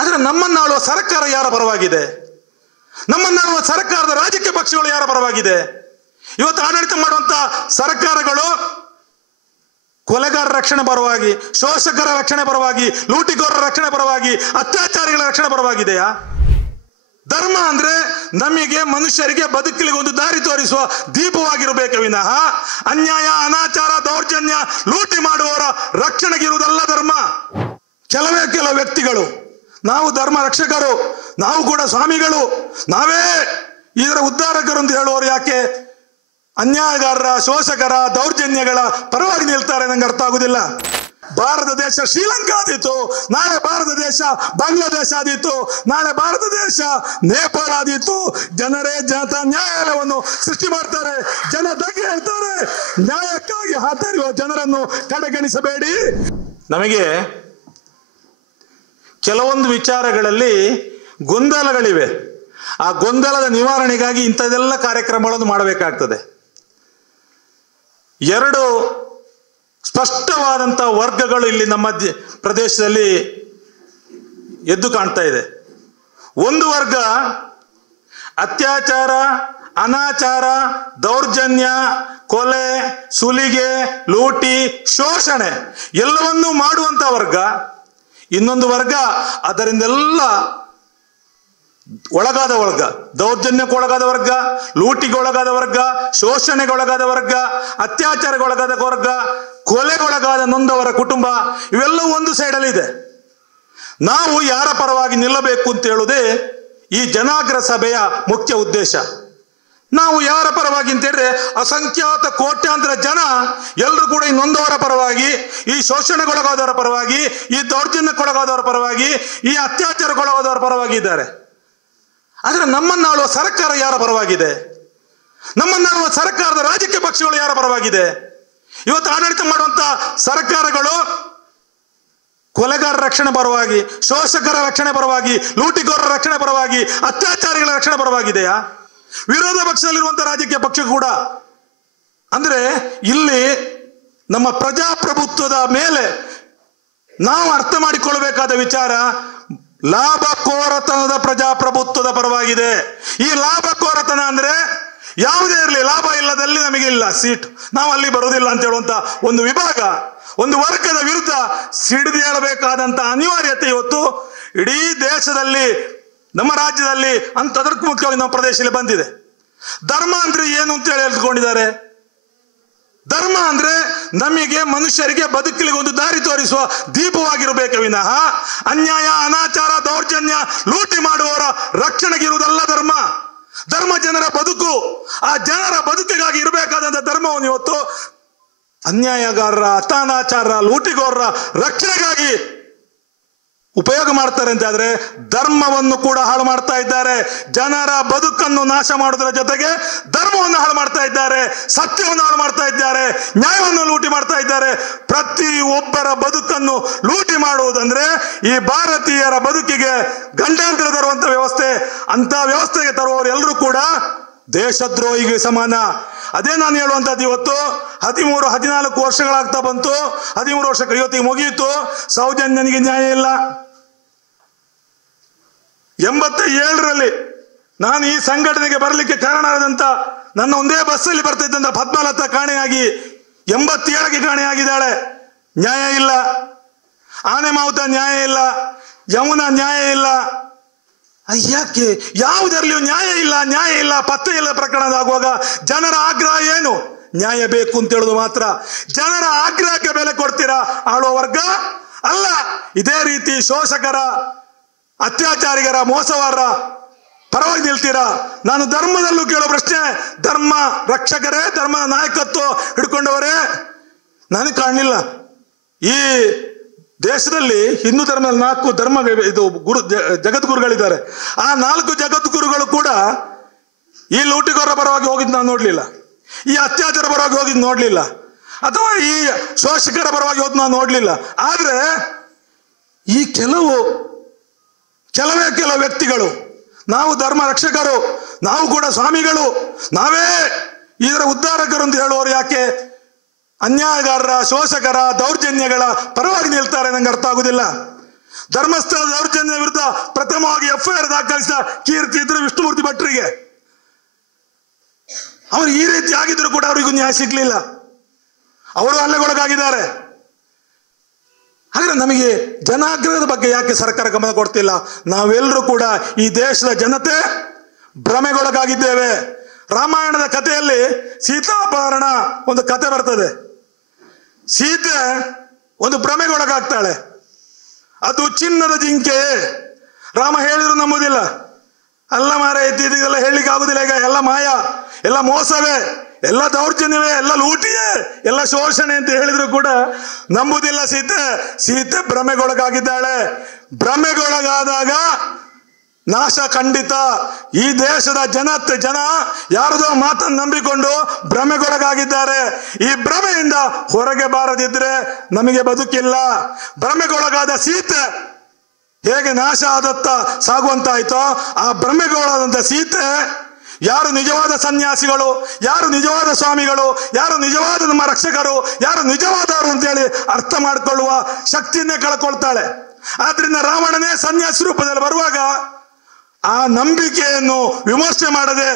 ಆದರೆ ನಮ್ಮನ್ನಾಳುವ ಸರ್ಕಾರ ಯಾರ ಪರವಾಗಿದೆ? ನಮ್ಮನ್ನಾಳುವ ಸರ್ಕಾರದ ರಾಜಕೀಯ ಪಕ್ಷಗಳು ಯಾರ ಪರವಾಗಿದೆ? ಇವತ್ತು ಆಡಳಿತ ಮಾಡುವಂತ ಸರ್ಕಾರಗಳು ಕೊಲೆಗಾರರ ರಕ್ಷಣೆ ಪರವಾಗಿ, ಶೋಷಕರ ರಕ್ಷಣೆ ಪರವಾಗಿ, ಲೂಟಿಗೋರರ ರಕ್ಷಣೆ ಪರವಾಗಿ, ಅತ್ಯಾಚಾರಿಗಳ ರಕ್ಷಣೆ ಪರವಾಗಿದೆಯಾ? ಧರ್ಮ ಅಂದ್ರೆ ನಮಗೆ ಮನುಷ್ಯರಿಗೆ ಬದುಕಲಿಗೆ ಒಂದು ದಾರಿ ತೋರಿಸುವ ದೀಪವಾಗಿರಬೇಕೆ ವಿನಃ ಅನ್ಯಾಯ, ಅನಾಚಾರ, ದೌರ್ಜನ್ಯ, ಲೂಟಿ ಮಾಡುವವರ ರಕ್ಷಣೆಗಿರುವುದಲ್ಲ ಧರ್ಮ. ಕೆಲವು ವ್ಯಕ್ತಿಗಳು ನಾವು ಧರ್ಮ ರಕ್ಷಕರು, ನಾವು ಕೂಡ ಸ್ವಾಮಿಗಳು, ನಾವೇ ಇದರ ಉದ್ಧಾರಕರು ಅಂತ ಹೇಳುವವರು ಯಾಕೆ ಅನ್ಯಾಯಗಾರರ, ಶೋಷಕರ, ದೌರ್ಜನ್ಯಗಳ ಪರವಾಗಿ ನಿಲ್ತಾರೆ? ನಂಗೆ ಅರ್ಥ ಆಗುದಿಲ್ಲ. ಭಾರತ ದೇಶ ಶ್ರೀಲಂಕಾ ಆದೀತು, ನಾಳೆ ಭಾರತ ದೇಶ ಬಾಂಗ್ಲಾದೇಶ ಆದೀತು, ನಾಳೆ ಭಾರತ ದೇಶ ನೇಪಾಳ ಆದೀತು. ಜನರೇ ಜನತಾ ನ್ಯಾಯಾಲಯವನ್ನು ಸೃಷ್ಟಿ ಮಾಡ್ತಾರೆ, ಜನ ಬಗ್ಗೆ ಹೇಳ್ತಾರೆ. ನ್ಯಾಯಕ್ಕಾಗಿ ಹಾತರಿಯುವ ಜನರನ್ನು ಕಡೆಗಣಿಸಬೇಡಿ. ನಮಗೆ ಕೆಲವೊಂದು ವಿಚಾರಗಳಲ್ಲಿ ಗೊಂದಲಗಳಿವೆ. ಆ ಗೊಂದಲದ ನಿವಾರಣೆಗಾಗಿ ಇಂಥದೆಲ್ಲ ಕಾರ್ಯಕ್ರಮಗಳನ್ನು ಮಾಡಬೇಕಾಗ್ತದೆ. ಎರಡು ಸ್ಪಷ್ಟವಾದಂಥ ವರ್ಗಗಳು ಇಲ್ಲಿ ನಮ್ಮ ಪ್ರದೇಶದಲ್ಲಿ ಎದ್ದು ಕಾಣ್ತಾ ಇದೆ. ಒಂದು ವರ್ಗ ಅತ್ಯಾಚಾರ, ಅನಾಚಾರ, ದೌರ್ಜನ್ಯ, ಕೊಲೆ, ಸುಲಿಗೆ, ಲೂಟಿ, ಶೋಷಣೆ ಎಲ್ಲವನ್ನೂ ಮಾಡುವಂತ ವರ್ಗ. ಇನ್ನೊಂದು ವರ್ಗ ಅದರಿಂದೆಲ್ಲ ಒಳಗಾದ ವರ್ಗ, ದೌರ್ಜನ್ಯಕ್ಕೆ ಒಳಗಾದ ವರ್ಗ, ಲೂಟಿಗೆ ಒಳಗಾದ ವರ್ಗ, ಶೋಷಣೆಗೆ ಒಳಗಾದ ವರ್ಗ, ಅತ್ಯಾಚಾರಕ್ಕೆ ಒಳಗಾದ ವರ್ಗ, ಕೊಲೆಗೊಳಗಾದ ನೊಂದವರ ಕುಟುಂಬ. ಇವೆಲ್ಲವೂ ಒಂದು ಸೈಡಲ್ಲಿ ಇದೆ. ನಾವು ಯಾರ ಪರವಾಗಿ ನಿಲ್ಲಬೇಕು ಅಂತ ಹೇಳುವುದೇ ಈ ಜನಾಗ್ರ ಸಭೆಯ ಮುಖ್ಯ ಉದ್ದೇಶ. ನಾವು ಯಾರ ಪರವಾಗಿ ಅಂತ ಹೇಳಿದ್ರೆ ಅಸಂಖ್ಯಾತ ಕೋಟ್ಯಾಂತರ ಜನ ಎಲ್ಲರೂ ಕೂಡ ಈ ನೊಂದವರ ಪರವಾಗಿ, ಈ ಶೋಷಣೆಗೊಳಗಾದವರ ಪರವಾಗಿ, ಈ ದೌರ್ಜನ್ಯಕ್ಕೊಳಗಾದವರ ಪರವಾಗಿ, ಈ ಅತ್ಯಾಚಾರಕ್ಕೊಳಗಾದವರ ಪರವಾಗಿ ಇದ್ದಾರೆ. ಆದರೆ ನಮ್ಮನ್ನಾಳುವ ಸರ್ಕಾರ ಯಾರ ಪರವಾಗಿದೆ? ನಮ್ಮನ್ನಾಳುವ ಸರ್ಕಾರದ ರಾಜಕೀಯ ಪಕ್ಷಗಳು ಯಾರ ಪರವಾಗಿದೆ? ಇವತ್ತು ಆಡಳಿತ ಮಾಡುವಂತ ಸರ್ಕಾರಗಳು ಕೊಲೆಗಾರರ ರಕ್ಷಣೆ ಪರವಾಗಿ, ಶೋಷಕರ ರಕ್ಷಣೆ ಪರವಾಗಿ, ಲೂಟಿಗೋರರ ರಕ್ಷಣೆ ಪರವಾಗಿ, ಅತ್ಯಾಚಾರಿಗಳ ರಕ್ಷಣೆ ಪರವಾಗಿದೆಯಾ? ವಿರೋಧ ಪಕ್ಷದಲ್ಲಿರುವಂತಹ ರಾಜಕೀಯ ಪಕ್ಷ ಕೂಡ. ಅಂದ್ರೆ ಇಲ್ಲಿ ನಮ್ಮ ಪ್ರಜಾಪ್ರಭುತ್ವದ ಮೇಲೆ ನಾವು ಅರ್ಥ ಮಾಡಿಕೊಳ್ಳಬೇಕಾದ ವಿಚಾರ ಲಾಭಕೋರತನದ ಪ್ರಜಾಪ್ರಭುತ್ವದ ಪರವಾಗಿದೆ. ಈ ಲಾಭಕೋರತನ ಅಂದ್ರೆ ಯಾವುದೇ ಇರಲಿ, ಲಾಭ ಇಲ್ಲದಲ್ಲಿ ನಮಗೆ ಇಲ್ಲ ಸೀಟ್, ನಾವು ಅಲ್ಲಿ ಬರುವುದಿಲ್ಲ ಅಂತ ಹೇಳುವಂತ ಒಂದು ವಿಭಾಗ, ಒಂದು ವರ್ಗದ ವಿರುದ್ಧ ಸಿಡಿದು ಹೇಳಬೇಕಾದಂತ ಅನಿವಾರ್ಯತೆ ಇವತ್ತು ಇಡೀ ದೇಶದಲ್ಲಿ, ನಮ್ಮ ರಾಜ್ಯದಲ್ಲಿ, ಅದಕ್ಕೂ ಮುಖ್ಯವಾಗಿ ನಮ್ಮ ಪ್ರದೇಶದಲ್ಲಿ ಬಂದಿದೆ. ಧರ್ಮ ಅಂದ್ರೆ ಏನು ಅಂತ ಹೇಳಿ ಹೇಳ್ಕೊಂಡಿದ್ದಾರೆ. ಧರ್ಮ ಅಂದ್ರೆ ನಮಗೆ ಮನುಷ್ಯರಿಗೆ ಬದುಕಲಿಗೆ ಒಂದು ದಾರಿ ತೋರಿಸುವ ದೀಪವಾಗಿರಬೇಕೆ ವಿನಃ ಅನ್ಯಾಯ, ಅನಾಚಾರ, ದೌರ್ಜನ್ಯ, ಲೂಟಿ ಮಾಡುವವರ ರಕ್ಷಣೆಗಿರುವುದಲ್ಲ ಧರ್ಮ. ಧರ್ಮ ಜನರ ಬದುಕು. ಆ ಜನರ ಬದುಕಿಗಾಗಿ ಇರಬೇಕಾದಂತ ಧರ್ಮವನ್ನು ಇವತ್ತು ಅನ್ಯಾಯಗಾರರ, ಅನಾಚಾರ, ಲೂಟಿಗೋರರ ರಕ್ಷಣೆಗಾಗಿ ಉಪಯೋಗ ಮಾಡ್ತಾರೆ ಅಂತ ಆದ್ರೆ ಧರ್ಮವನ್ನು ಕೂಡ ಹಾಳು ಮಾಡ್ತಾ ಇದ್ದಾರೆ. ಜನರ ಬದುಕನ್ನು ನಾಶ ಮಾಡುವುದರ ಜೊತೆಗೆ ಧರ್ಮವನ್ನು ಹಾಳು ಮಾಡ್ತಾ ಇದ್ದಾರೆ, ಸತ್ಯವನ್ನು ಹಾಳು ಮಾಡ್ತಾ ಇದ್ದಾರೆ, ನ್ಯಾಯವನ್ನು ಲೂಟಿ ಮಾಡ್ತಾ ಇದ್ದಾರೆ. ಪ್ರತಿ ಒಬ್ಬರ ಬದುಕನ್ನು ಲೂಟಿ ಮಾಡುವುದಂದ್ರೆ ಈ ಭಾರತೀಯರ ಬದುಕಿಗೆ ಗಂಡಾಂತರ ತರುವಂತ ವ್ಯವಸ್ಥೆ. ಅಂತ ವ್ಯವಸ್ಥೆಗೆ ತರುವವರು ಎಲ್ಲರೂ ಕೂಡ ದೇಶದ್ರೋಹಿಗೆ ಸಮಾನ. ಅದೇ ನಾನು ಹೇಳುವಂತದ್ದು. ಇವತ್ತು 13-14 ವರ್ಷಗಳಾಗ್ತಾ ಬಂತು, 13 ವರ್ಷಕ್ಕೆ ಇವತ್ತಿಗೆ ಮುಗಿಯಿತು. ಸೌಜನ್ಯನಿಗೆ ನ್ಯಾಯ ಇಲ್ಲ. 87ರಲ್ಲಿ ನಾನು ಈ ಸಂಘಟನೆಗೆ ಬರಲಿಕ್ಕೆ ಕಾರಣ ಆದಂತ ನನ್ನ ಒಂದೇ ಬಸ್ಸಲ್ಲಿ ಬರ್ತಾ ಇದ್ದಂತ ಪದ್ಮಲತಾ ಕಾಣೆಯಾಗಿ 87ಕ್ಕೆ ಕಾಣೆಯಾಗಿದ್ದಾಳೆ. ನ್ಯಾಯ ಇಲ್ಲ. ಆನೆ ಮಾವುತ ನ್ಯಾಯ ಇಲ್ಲ. ಯಮುನಾ ನ್ಯಾಯ ಇಲ್ಲ. ಯಾಕೆ? ಯಾವುದರಲ್ಲಿಯೂ ನ್ಯಾಯ ಇಲ್ಲ, ನ್ಯಾಯ ಇಲ್ಲ, ಪತ್ತೆ ಇಲ್ಲ ಪ್ರಕರಣ ಆಗುವಾಗ ಜನರ ಆಗ್ರಹ ಏನು? ನ್ಯಾಯ ಬೇಕು ಅಂತ ಹೇಳುದು ಮಾತ್ರ. ಜನರ ಆಗ್ರಹಕ್ಕೆ ಬೆಲೆ ಕೊಡ್ತೀರಾ ಆಳುವ ವರ್ಗ? ಅಲ್ಲ. ಇದೇ ರೀತಿ ಶೋಷಕರ, ಅತ್ಯಾಚಾರಿಗರ, ಮೋಸಗಾರರ ಪರವಾಗಿ ನಿಲ್ತೀರಾ? ನಾನು ಧರ್ಮದಲ್ಲೂ ಕೇಳೋ ಪ್ರಶ್ನೆ, ಧರ್ಮ ರಕ್ಷಕರೇ, ಧರ್ಮ ನಾಯಕತ್ವ ಹಿಡ್ಕೊಂಡವರೇ ನನಗೆ ಕಾಣಲಿಲ್ಲ. ಈ ದೇಶದಲ್ಲಿ ಹಿಂದೂ ಧರ್ಮದಲ್ಲಿ 4 ಧರ್ಮ ಇದು ಜಗದ್ಗುರುಗಳಿದ್ದಾರೆ. ಆ 4 ಜಗದ್ಗುರುಗಳು ಕೂಡ ಈ ಲೂಟಿಗೋರ ಪರವಾಗಿ ಹೋಗಿದ್ದು ನಾನು ನೋಡ್ಲಿಲ್ಲ, ಈ ಅತ್ಯಾಚಾರ ಪರವಾಗಿ ಹೋಗಿದ್ದು ನೋಡ್ಲಿಲ್ಲ, ಅಥವಾ ಈ ಶೋಷಕರ ಪರವಾಗಿ ಹೋದ್ ನಾನು ನೋಡ್ಲಿಲ್ಲ. ಆದ್ರೆ ಈ ಕೆಲವೇ ವ್ಯಕ್ತಿಗಳು, ನಾವು ಧರ್ಮ ರಕ್ಷಕರು, ನಾವು ಕೂಡ ಸ್ವಾಮಿಗಳು, ನಾವೇ ಇದರ ಉದ್ಧಾರಕರು ಅಂತ ಹೇಳುವವರು ಯಾಕೆ ಅನ್ಯಾಯಗಾರರ, ಶೋಷಕರ, ದೌರ್ಜನ್ಯಗಳ ಪರವಾಗಿ ನಿಲ್ತಾರೆ? ನಂಗೆ ಅರ್ಥ ಆಗುದಿಲ್ಲ. ಧರ್ಮಸ್ಥಳದ ದೌರ್ಜನ್ಯ ವಿರುದ್ಧ ಪ್ರಥಮವಾಗಿ FIR ದಾಖಲಿಸಿದ ಕೀರ್ತಿ ಇದ್ರೆ ವಿಷ್ಣುಮೂರ್ತಿ ಭಟ್ರಿಗೆ. ಅವರು ಈ ರೀತಿ ಆಗಿದ್ರು ಕೂಡ ಅವರಿಗೂ ನ್ಯಾಯ ಸಿಗ್ಲಿಲ್ಲ, ಅವರು ಹಲ್ಲೆಗೊಳಗಾಗಿದ್ದಾರೆ. ಹಾಗಾದ್ರೆ ನಮಗೆ ಜನಾಗ್ರಹದ ಬಗ್ಗೆ ಯಾಕೆ ಸರ್ಕಾರ ಗಮನ ಕೊಡ್ತಿಲ್ಲ? ನಾವೆಲ್ಲರೂ ಕೂಡ ಈ ದೇಶದ ಜನತೆ ಭ್ರಮೆಗೊಳಗಾಗಿದ್ದೇವೆ. ರಾಮಾಯಣದ ಕಥೆಯಲ್ಲಿ ಸೀತಾಪಹರಣ ಒಂದು ಕತೆ ಬರ್ತದೆ. ಸೀತೆ ಒಂದು ಭ್ರಮೆಗೊಳಗಾಗ್ತಾಳೆ, ಅದು ಚಿನ್ನದ ಜಿಂಕೆ. ರಾಮ ಹೇಳಿದ್ರು ನಂಬುದಿಲ್ಲ. ಅಲ್ಲ ಮಾರ ಇದೆಲ್ಲ ಹೇಳಲಿಕ್ಕೆ ಆಗುದಿಲ್ಲ, ಈಗ ಎಲ್ಲ ಮಾಯ, ಎಲ್ಲ ಮೋಸವೇ, ಎಲ್ಲ ದೌರ್ಜನ್ಯವೇ, ಎಲ್ಲ ಲೂಟಿಯೇ, ಎಲ್ಲ ಶೋಷಣೆ ಅಂತ ಹೇಳಿದ್ರು ಕೂಡ ನಂಬುದಿಲ್ಲ ಸೀತೆ ಭ್ರಮೆಗೊಳಗಾಗಿದ್ದಾಳೆ. ಭ್ರಮೆಗೊಳಗಾದಾಗ ನಾಶ ಖಂಡಿತ. ಈ ದೇಶದ ಜನ ಯಾರದೋ ಮಾತನ್ನು ನಂಬಿಕೊಂಡು ಭ್ರಮೆಗೊಳಗಾಗಿದ್ದಾರೆ. ಈ ಭ್ರಮೆಯಿಂದ ಹೊರಗೆ ಬಾರದಿದ್ರೆ ನಮಗೆ ಬದುಕಿಲ್ಲ. ಭ್ರಮೆಗೊಳಗಾದ ಸೀತೆ ಹೇಗೆ ನಾಶ ಆದತ್ತ ಸಾಗುವಂತಾಯ್ತೋ, ಆ ಭ್ರಮೆಗೊಳಗಾದಂತ ಸೀತೆ ಯಾರು ನಿಜವಾದ ಸನ್ಯಾಸಿಗಳು, ಯಾರು ನಿಜವಾದ ಸ್ವಾಮಿಗಳು, ಯಾರು ನಿಜವಾದ ನಮ್ಮ ರಕ್ಷಕರು, ಯಾರು ನಿಜವಾದವರು ಅಂತೇಳಿ ಅರ್ಥ ಮಾಡಿಕೊಳ್ಳುವ ಶಕ್ತಿಯನ್ನೇ ಕಳ್ಕೊಳ್ತಾಳೆ. ಆದ್ರಿಂದ ರಾವಣನೇ ಸನ್ಯಾಸಿ ರೂಪದಲ್ಲಿ ಬರುವಾಗ ಆ ನಂಬಿಕೆಯನ್ನು ವಿಮರ್ಶೆ ಮಾಡದೆ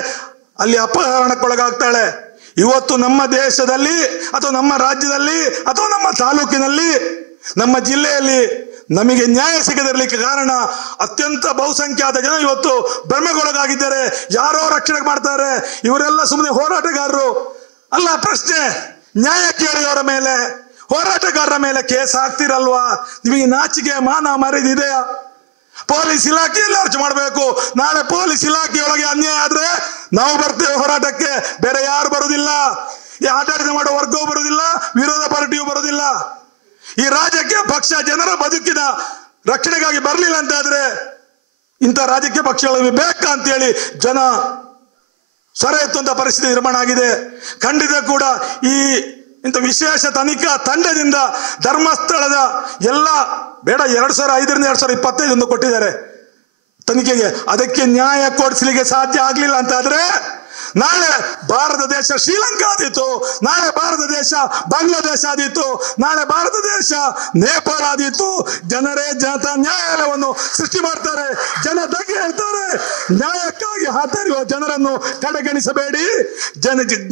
ಅಲ್ಲಿ ಅಪಹರಣಕ್ಕೊಳಗಾಗ್ತಾಳೆ. ಇವತ್ತು ನಮ್ಮ ದೇಶದಲ್ಲಿ ಅಥವಾ ನಮ್ಮ ರಾಜ್ಯದಲ್ಲಿ ಅಥವಾ ನಮ್ಮ ತಾಲೂಕಿನಲ್ಲಿ ನಮ್ಮ ಜಿಲ್ಲೆಯಲ್ಲಿ ನಮಗೆ ನ್ಯಾಯ ಸಿಗದಿರಲಿಕ್ಕೆ ಕಾರಣ ಅತ್ಯಂತ ಬಹುಸಂಖ್ಯಾತ ಜನ ಇವತ್ತು ಭ್ರಮೆಗೊಳಗಾಗಿದ್ದಾರೆ. ಯಾರೋ ರಕ್ಷಣೆ ಮಾಡ್ತಾರೆ, ಇವರೆಲ್ಲ ಸುಮ್ಮನೆ ಹೋರಾಟಗಾರರು ಅಲ್ಲ. ಪ್ರಶ್ನೆ, ನ್ಯಾಯ ಕೇಳಿದವರ ಮೇಲೆ, ಹೋರಾಟಗಾರರ ಮೇಲೆ ಕೇಸ್ ಹಾಕ್ತಿರಲ್ವಾ? ನಿಮಗೆ ನಾಚಿಕೆ ಮಾನ ಮರ್ಯಾದಿದೆಯಾ? ಪೊಲೀಸ್ ಇಲಾಖೆಯಲ್ಲಿ ಅರ್ಚೆ ಮಾಡಬೇಕು. ನಾಳೆ ಪೊಲೀಸ್ ಇಲಾಖೆಯೊಳಗೆ ಅನ್ಯಾಯ ಆದ್ರೆ ನಾವು ಬರ್ತೇವೆ ಹೋರಾಟಕ್ಕೆ, ಬೇರೆ ಯಾರು ಬರುವುದಿಲ್ಲ. ಈ ಆಡಳಿತ ಮಾಡೋ ವರ್ಗವೂ ಬರುವುದಿಲ್ಲ, ವಿರೋಧ ಪಾರ್ಟಿಯೂ ಬರುವುದಿಲ್ಲ. ಈ ರಾಜ್ಯಕ್ಕೆ ಪಕ್ಷ ಜನರ ಬದುಕಿನ ರಕ್ಷಣೆಗಾಗಿ ಬರಲಿಲ್ಲ ಅಂತಾದ್ರೆ ಇಂಥ ರಾಜಕೀಯ ಪಕ್ಷಗಳು ಬೇಕಾ ಅಂತೇಳಿ ಜನ ಸ್ವರ ಎತ್ತುವಂತ ಪರಿಸ್ಥಿತಿ ನಿರ್ಮಾಣ ಆಗಿದೆ. ಖಂಡಿತ ಕೂಡ ಈ ಇಂಥ ವಿಶೇಷ ತನಿಖಾ ತಂಡದಿಂದ ಧರ್ಮಸ್ಥಳದ ಎಲ್ಲ ಬೇಡ 2005ರಿಂದ 2025 ಕೊಟ್ಟಿದ್ದಾರೆ ತನಿಖೆಗೆ. ಅದಕ್ಕೆ ನ್ಯಾಯ ಕೊಡಿಸಲಿಕ್ಕೆ ಸಾಧ್ಯ ಆಗ್ಲಿಲ್ಲ ಅಂತಾದ್ರೆ ನಾಳೆ ಭಾರತ ದೇಶ ಶ್ರೀಲಂಕಾ ಆದೀತು, ನಾಳೆ ಭಾರತ ದೇಶ ಬಾಂಗ್ಲಾದೇಶ ಆದೀತು, ನಾಳೆ ಭಾರತ ದೇಶ ನೇಪಾಳ ಆದೀತು. ಜನರೇ ಜನತಾ ನ್ಯಾಯಾಲಯವನ್ನು ಸೃಷ್ಟಿ ಮಾಡ್ತಾರೆ, ಜನ ಬಗ್ಗೆ ಹೇಳ್ತಾರೆ. ನ್ಯಾಯಕ್ಕಾಗಿ ಹಾತೊರೆಯುವ ಜನರನ್ನು ಕಡೆಗಣಿಸಬೇಡಿ,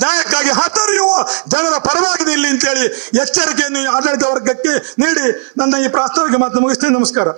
ನ್ಯಾಯಕ್ಕಾಗಿ ಹಾತೊರೆಯುವ ಜನರ ಪರವಾಗಿ ನಿಲ್ಲಿ ಅಂತೇಳಿ ಎಚ್ಚರಿಕೆಯನ್ನು ಆಡಳಿತ ವರ್ಗಕ್ಕೆ ನೀಡಿ ನನ್ನ ಈ ಪ್ರಾಸ್ತಾವಿಕ ಮಾತು ಮುಗಿಸ್ತೇನೆ. ನಮಸ್ಕಾರ.